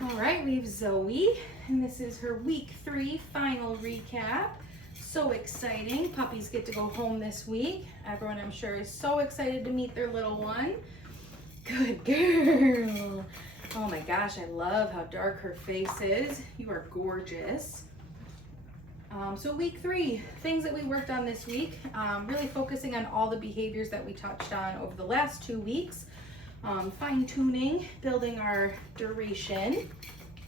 All right, we have Zoe, and this is her week 3 final recap. So exciting. Puppies get to go home this week. Everyone, I'm sure, is so excited to meet their little one. Good girl. Oh my gosh, I love how dark her face is. You are gorgeous. So week 3, things that we worked on this week, really focusing on all the behaviors that we touched on over the last 2 weeks. Fine tuning, building our duration.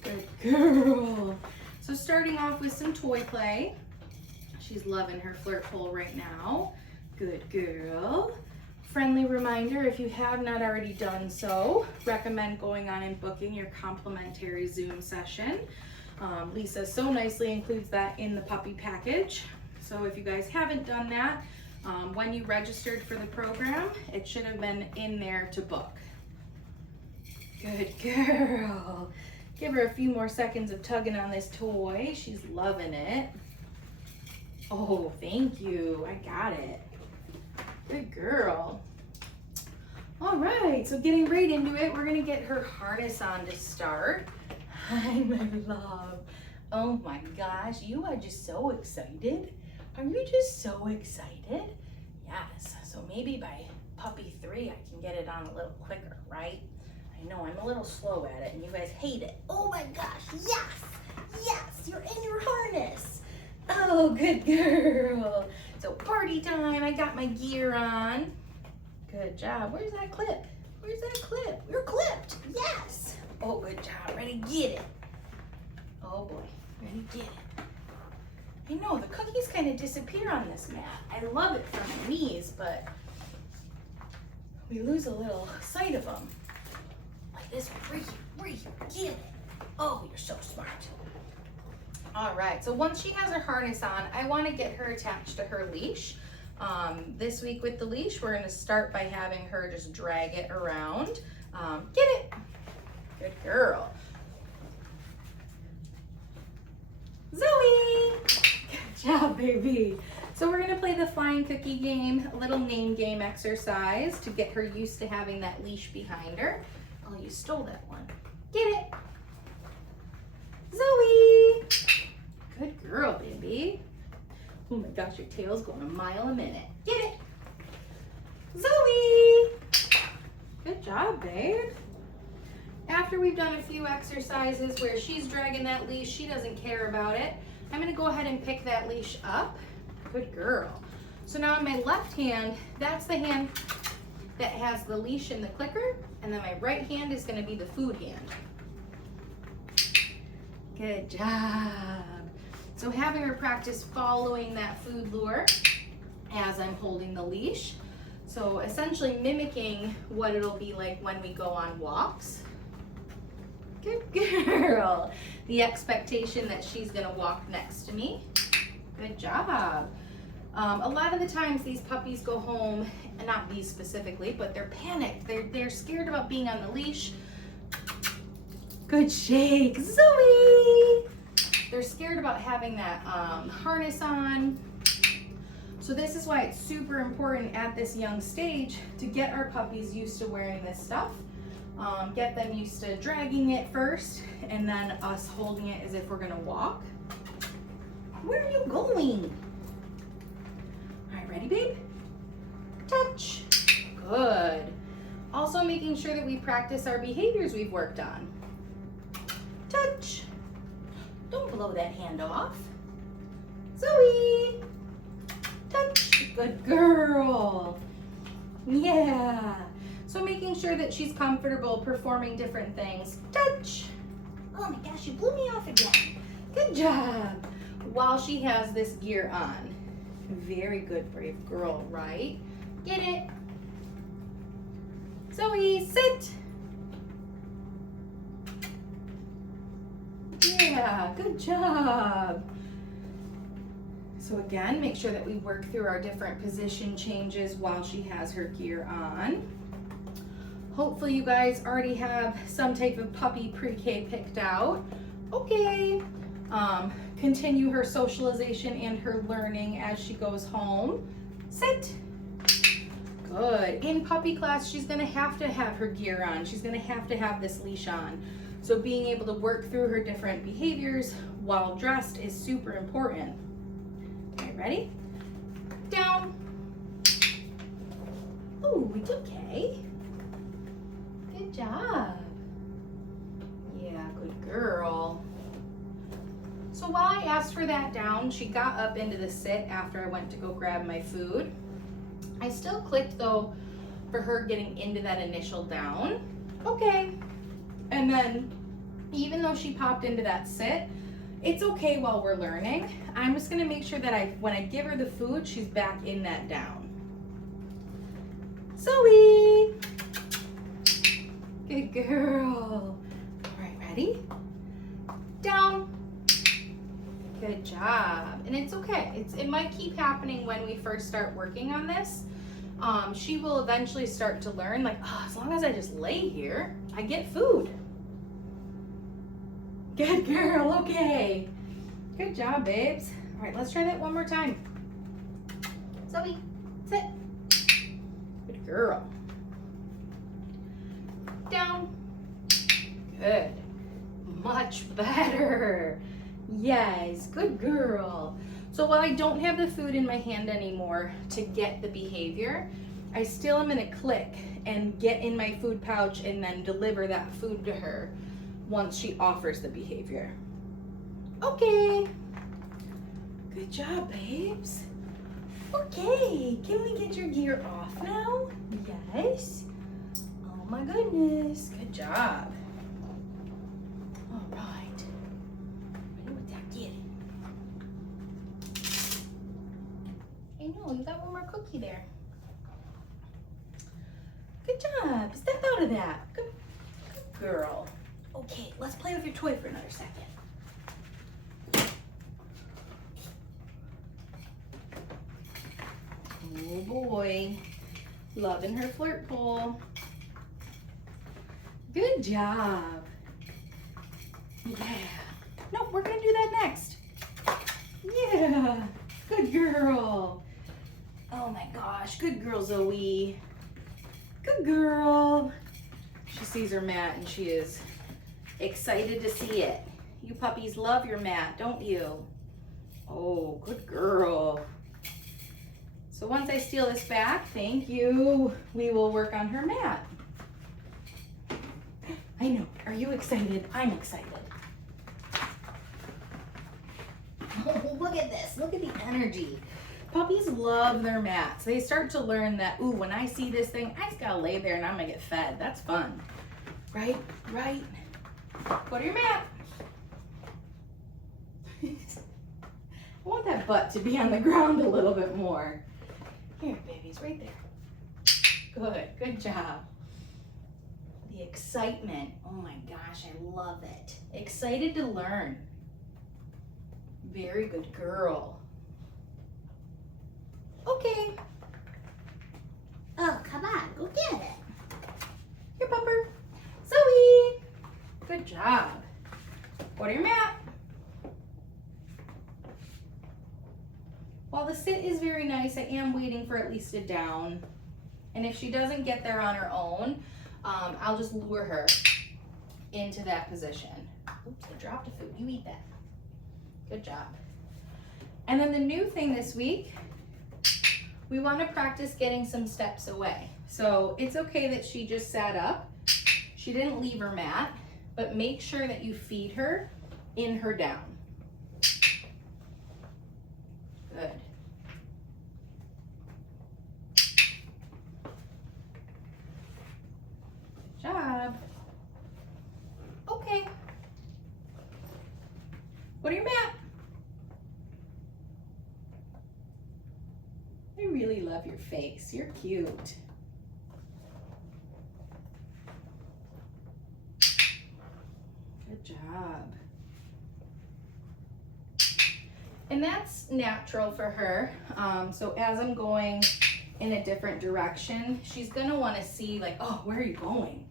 Good girl. So starting off with some toy play. She's loving her flirt hole right now. Good girl. Friendly reminder, if you have not already done so, recommend going on and booking your complimentary Zoom session. Lisa so nicely includes that in the puppy package. So if you guys haven't done that, when you registered for the program, it should have been in there to book. Good girl. Give her a few more seconds of tugging on this toy. She's loving it. Oh, thank you. I got it. Good girl. All right, so getting right into it, we're gonna get her harness on to start. Hi, my love. Oh my gosh, you are just so excited. Are you just so excited? Yes, so maybe by puppy 3, I can get it on a little quicker, right? I know I'm a little slow at it and you guys hate it. Oh my gosh, yes, yes, you're in your harness. Oh, good girl. So party time, I got my gear on. Good job. Where's that clip? Where's that clip? You're clipped, yes. Oh, good job. Ready, get it. Oh boy, ready, get it. I know, the cookies kind of disappear on this mat. I love it for my knees, but we lose a little sight of them. Like this one, right here, get it. Oh, you're so smart. All right, so once she has her harness on, I want to get her attached to her leash. This week with the leash, we're going to start by having her just drag it around. Get it. Good girl. Zoe! Good job, baby. So we're going to play the flying cookie game, a little name game exercise to get her used to having that leash behind her. Oh, you stole that one. Get it. Zoe! Good girl, baby. Oh my gosh, your tail's going a mile a minute. Get it. Zoe! Good job, babe. After we've done a few exercises where she's dragging that leash, she doesn't care about it, I'm gonna go ahead and pick that leash up. Good girl. So now in my left hand, that's the hand that has the leash and the clicker, and then my right hand is gonna be the food hand. Good job. So having her practice following that food lure as I'm holding the leash. So essentially mimicking what it'll be like when we go on walks. Good girl. The expectation that she's gonna walk next to me. Good job. A lot of the times these puppies go home, and not these specifically, but they're panicked. They're scared about being on the leash. Good shake, Zoe. They're scared about having that harness on. So this is why it's super important at this young stage to get our puppies used to wearing this stuff. Get them used to dragging it first, and then us holding it as if we're gonna walk. Where are you going? All right, ready, babe? Touch. Good. Also making sure that we practice our behaviors we've worked on. Touch. Don't blow that hand off. Zoe. Touch. Good girl. Yeah. So making sure that she's comfortable performing different things. Touch. Oh my gosh, you blew me off again. Good job. While she has this gear on. Very good, brave girl, right? Get it. Zoe, sit. Yeah, good job. So again, make sure that we work through our different position changes while she has her gear on. Hopefully you guys already have some type of puppy pre-K picked out. Okay. Continue her socialization and her learning as she goes home. Sit. Good. In puppy class, she's gonna have to have her gear on. She's gonna have to have this leash on. So being able to work through her different behaviors while dressed is super important. Okay, ready? Down. Oh, it's okay. Good job. Yeah, good girl. So while I asked for that down, she got up into the sit after I went to go grab my food. I still clicked though for her getting into that initial down. Okay. And then even though she popped into that sit, it's okay while we're learning. I'm just gonna make sure that when I give her the food, she's back in that down. Zoey! Good girl. All right, ready? Down. Good job. And it's okay. It might keep happening when we first start working on this. She will eventually start to learn, like, oh, as long as I just lay here, I get food. Good girl, okay. Good job, babes. All right, let's try that one more time. Zoey, sit. Good girl. Down. Good. Much better. Yes, good girl. So while I don't have the food in my hand anymore to get the behavior, I still am gonna click and get in my food pouch and then deliver that food to her once she offers the behavior. Okay. Good job, babes. Okay, can we get your gear off now? Yes. Oh my goodness, good job. All right. Ready with that kid? I know, you got one more cookie there. Good job, step out of that. Good girl. Okay, let's play with your toy for another second. Oh boy, loving her flirt bowl. Good job. Yeah. No, we're gonna do that next. Yeah, good girl. Oh my gosh, good girl, Zoey. Good girl. She sees her mat and she is excited to see it. You puppies love your mat, don't you? Oh, good girl. So once I steal this back, thank you, we will work on her mat. I know, are you excited? I'm excited. Oh, look at this, look at the energy. Puppies love their mats. They start to learn that, ooh, when I see this thing, I just gotta lay there and I'm gonna get fed. That's fun. Right, right. Go to your mat. I want that butt to be on the ground a little bit more. Here, babies, right there. Good job. The excitement, oh my gosh, I love it. Excited to learn. Very good girl. Okay. Oh, come on, go get it. Here, pupper. Zoey. Good job. Go to your mat. While the sit is very nice, I am waiting for at least a down. And if she doesn't get there on her own, I'll just lure her into that position. Oops, I dropped a food. You eat that. Good job. And then the new thing this week, we want to practice getting some steps away. So it's okay that she just sat up. She didn't leave her mat, but make sure that you feed her in her down. Good. Good job. Okay. Go to your mat. I really love your face. You're cute. Good job. And that's natural for her. So as I'm going in a different direction, she's gonna wanna see like, oh, where are you going?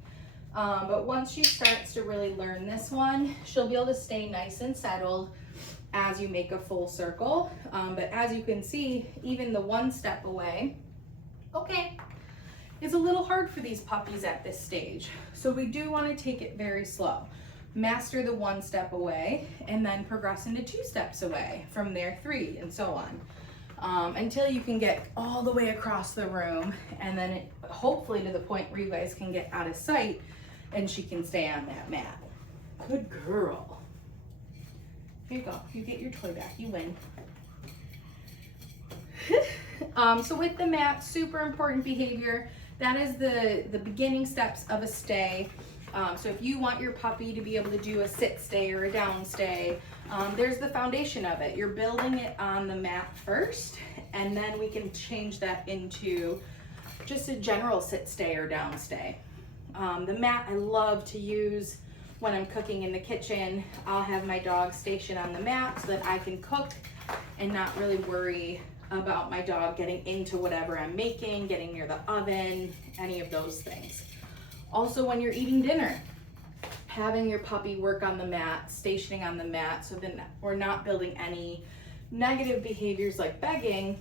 But once she starts to really learn this one, she'll be able to stay nice and settled as you make a full circle. But as you can see, even the one step away, okay, is a little hard for these puppies at this stage. So we do want to take it very slow. Master the 1 step away and then progress into 2 steps away, from there 3, and so on. Until you can get all the way across the room, and then hopefully to the point where you guys can get out of sight and she can stay on that mat. Good girl. Here you go. You get your toy back. You win. So with the mat, super important behavior. That is the beginning steps of a stay. So if you want your puppy to be able to do a sit stay or a down stay, there's the foundation of it. You're building it on the mat first, and then we can change that into just a general sit stay or down stay. The mat I love to use when I'm cooking in the kitchen. I'll have my dog stationed on the mat so that I can cook and not really worry about my dog getting into whatever I'm making, getting near the oven, any of those things. Also, when you're eating dinner, having your puppy work on the mat, stationing on the mat, so then we're not building any negative behaviors like begging.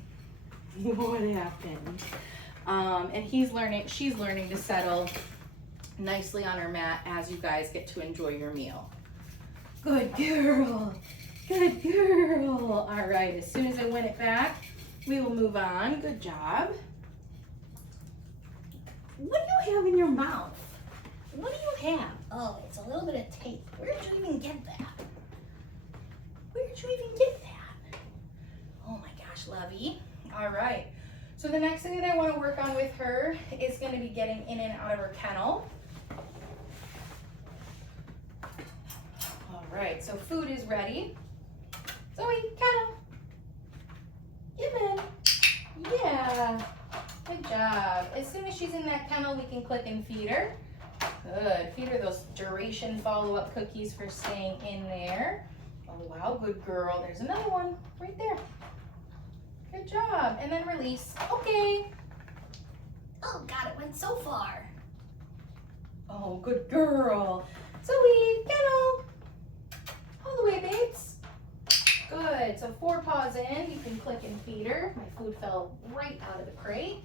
What happened? And she's learning to settle nicely on her mat as you guys get to enjoy your meal. Good girl, good girl. All right, as soon as I win it back, we will move on. Good job. What do you have in your mouth? What do you have? Oh, it's a little bit of tape. Where did you even get that? Where did you even get that? Oh my gosh, Lovey. All right. So the next thing that I want to work on with her is going to be getting in and out of her kennel. All right, so food is ready. Zoey, kennel. Come in. Yeah. Good job. As soon as she's in that kennel, we can click and feed her. Good. Feed her those duration follow-up cookies for staying in there. Oh, wow. Good girl. There's another one right there. Good job. And then release. Okay. Oh, God, it went so far. Oh, good girl. Zoey, kennel. All the way, babes. Good. So 4 paws in. You can click and feed her. My food fell right out of the crate.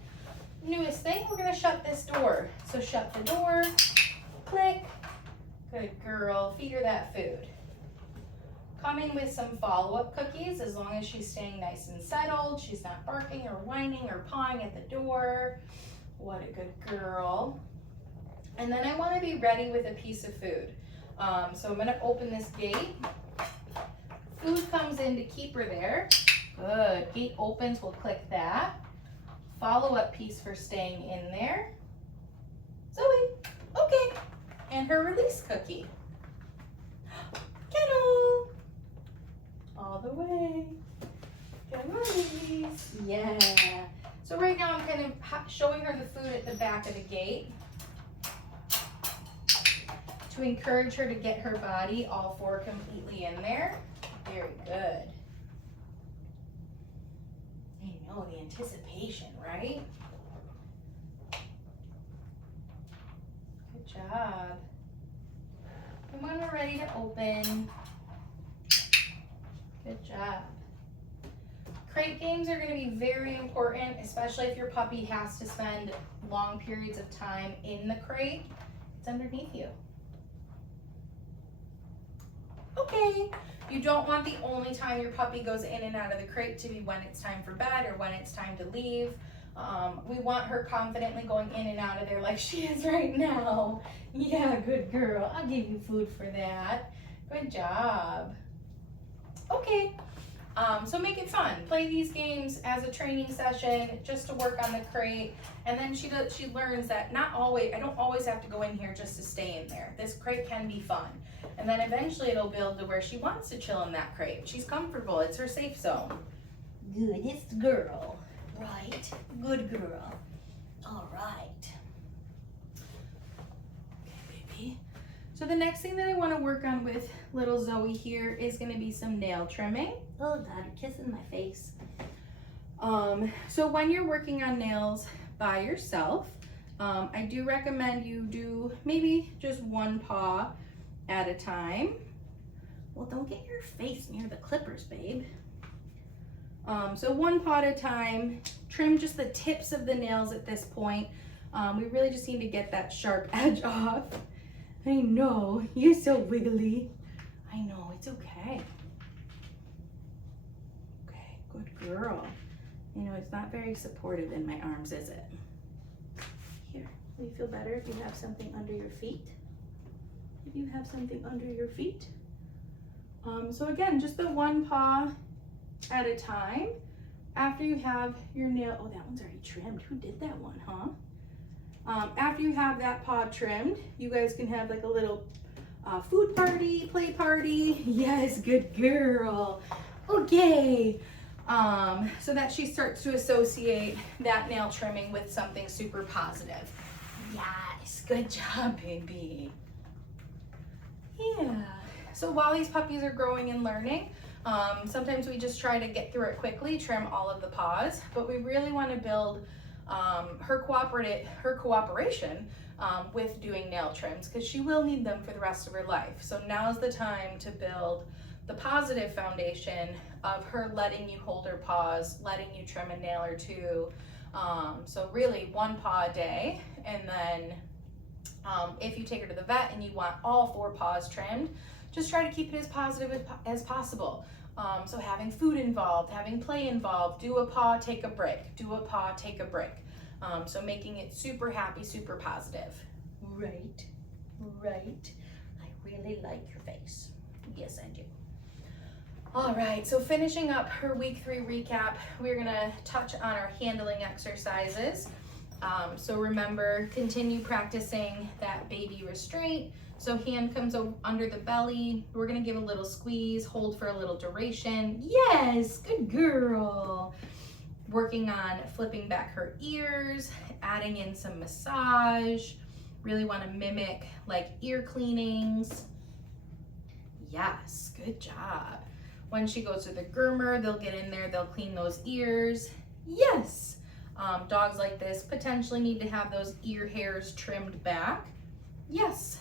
Newest thing, we're going to shut this door. So shut the door. Click. Good girl. Feed her that food. Come in with some follow-up cookies as long as she's staying nice and settled. She's not barking or whining or pawing at the door. What a good girl. And then I want to be ready with a piece of food. So I'm going to open this gate. Food comes in to keep her there. Good. Gate opens, we'll click that. Follow-up piece for staying in there. Zoey, okay. And her release cookie. Kennel. All the way. Good release. Yeah. So right now I'm kind of showing her the food at the back of the gate to encourage her to get her body, all 4 completely in there. Very good. I know, the anticipation, right? Good job. And when we're ready to open, good job. Crate games are going to be very important, especially if your puppy has to spend long periods of time in the crate. It's underneath you. Okay. You don't want the only time your puppy goes in and out of the crate to be when it's time for bed or when it's time to leave. We want her confidently going in and out of there like she is right now. Yeah, good girl. I'll give you food for that. Good job. Okay. So make it fun. Play these games as a training session just to work on the crate. And then she learns that I don't always have to go in here just to stay in there. This crate can be fun. And then eventually it'll build to where she wants to chill in that crate. She's comfortable. It's her safe zone. Goodest girl. Right. Good girl. All right. Okay, baby. So the next thing that I want to work on with little Zoey here is going to be some nail trimming. Oh, God, you're kissing my face. So when you're working on nails by yourself, I do recommend you do maybe just 1 paw at a time. Well, don't get your face near the clippers, babe. So 1 paw at a time. Trim just the tips of the nails at this point. We really just need to get that sharp edge off. I know, you're so wiggly. I know, it's okay. Okay, good girl. You know, it's not very supportive in my arms, is it? Here, will you feel better if you have something under your feet? If you have something under your feet. So again, just the one paw at a time. After you have your nail, oh, that one's already trimmed. Who did that one, huh? After you have that paw trimmed, you guys can have like a little food party, play party. Yes, good girl. Okay. So that she starts to associate that nail trimming with something super positive. Yes, good job, baby. Yeah. So while these puppies are growing and learning, sometimes we just try to get through it quickly, trim all of the paws, but we really want to build her cooperation with doing nail trims, because she will need them for the rest of her life. So now's the time to build the positive foundation of her letting you hold her paws, letting you trim a nail or two. So really one paw a day, and then if you take her to the vet and you want all 4 paws trimmed, just try to keep it as positive as possible. So having food involved, having play involved, do a paw, take a break, do a paw, take a break. So making it super happy, super positive. Right, right. I really like your face. Yes, I do. All right, so finishing up her week 3 recap, we're gonna touch on our handling exercises. So remember, continue practicing that baby restraint. So hand comes under the belly. We're gonna give a little squeeze, hold for a little duration. Yes, good girl. Working on flipping back her ears, adding in some massage. Really wanna mimic like ear cleanings. Yes, good job. When she goes to the groomer, they'll get in there, they'll clean those ears. Yes. Dogs like this potentially need to have those ear hairs trimmed back. Yes.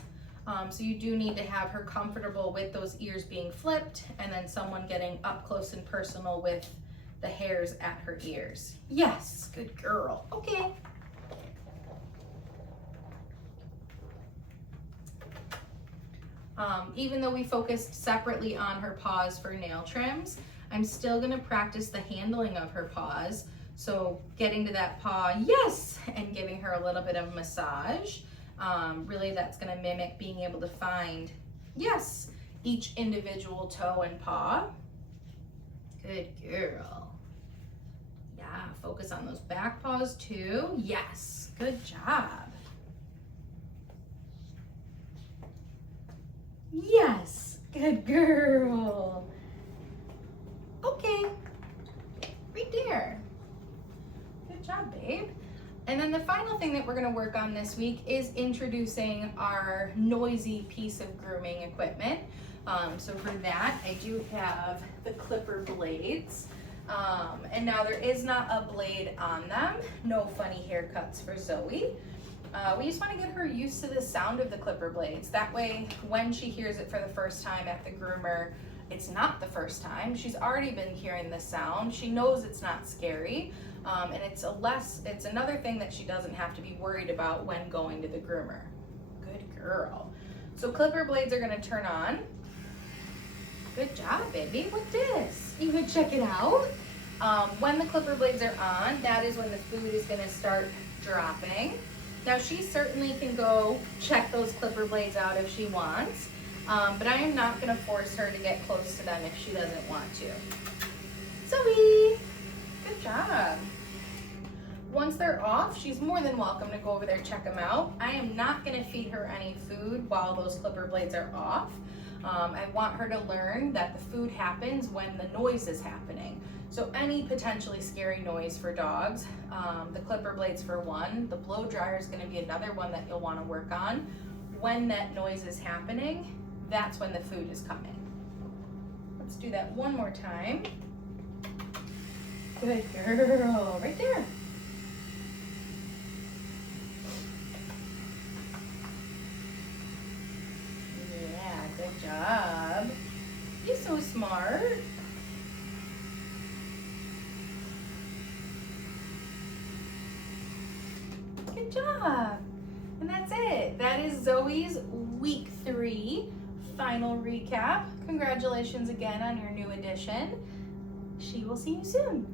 So you do need to have her comfortable with those ears being flipped, and then someone getting up close and personal with the hairs at her ears. Yes, good girl. Okay. Even though we focused separately on her paws for nail trims, I'm still gonna practice the handling of her paws. So getting to that paw, yes, and giving her a little bit of massage. Really that's gonna mimic being able to find, yes, each individual toe and paw. Good girl. Yeah, focus on those back paws too. Yes, good job. Yes, good girl. Okay, right there. Good job, babe. And then the final thing that we're gonna work on this week is introducing our noisy piece of grooming equipment. So for that, I do have the clipper blades. And now there is not a blade on them. No funny haircuts for Zoey. We just want to get her used to the sound of the clipper blades. That way, when she hears it for the first time at the groomer, it's not the first time. She's already been hearing the sound. She knows it's not scary. And it's another thing that she doesn't have to be worried about when going to the groomer. Good girl. So clipper blades are gonna turn on. Good job, baby. What's this? You gonna check it out? When the clipper blades are on, that is when the food is gonna start dropping. Now she certainly can go check those clipper blades out if she wants, but I am not gonna force her to get close to them if she doesn't want to. Zoey, good job. Once they're off, she's more than welcome to go over there, check them out. I am not gonna feed her any food while those clipper blades are off. I want her to learn that the food happens when the noise is happening. So any potentially scary noise for dogs, the clipper blades for one, the blow dryer is gonna be another one that you'll wanna work on. When that noise is happening, that's when the food is coming. Let's do that one more time. Good girl, right there. Yeah, good job. You're so smart. Good Good job. And that's it. That is Zoey's week 3 final recap. Congratulations again on your new addition. She will see you soon.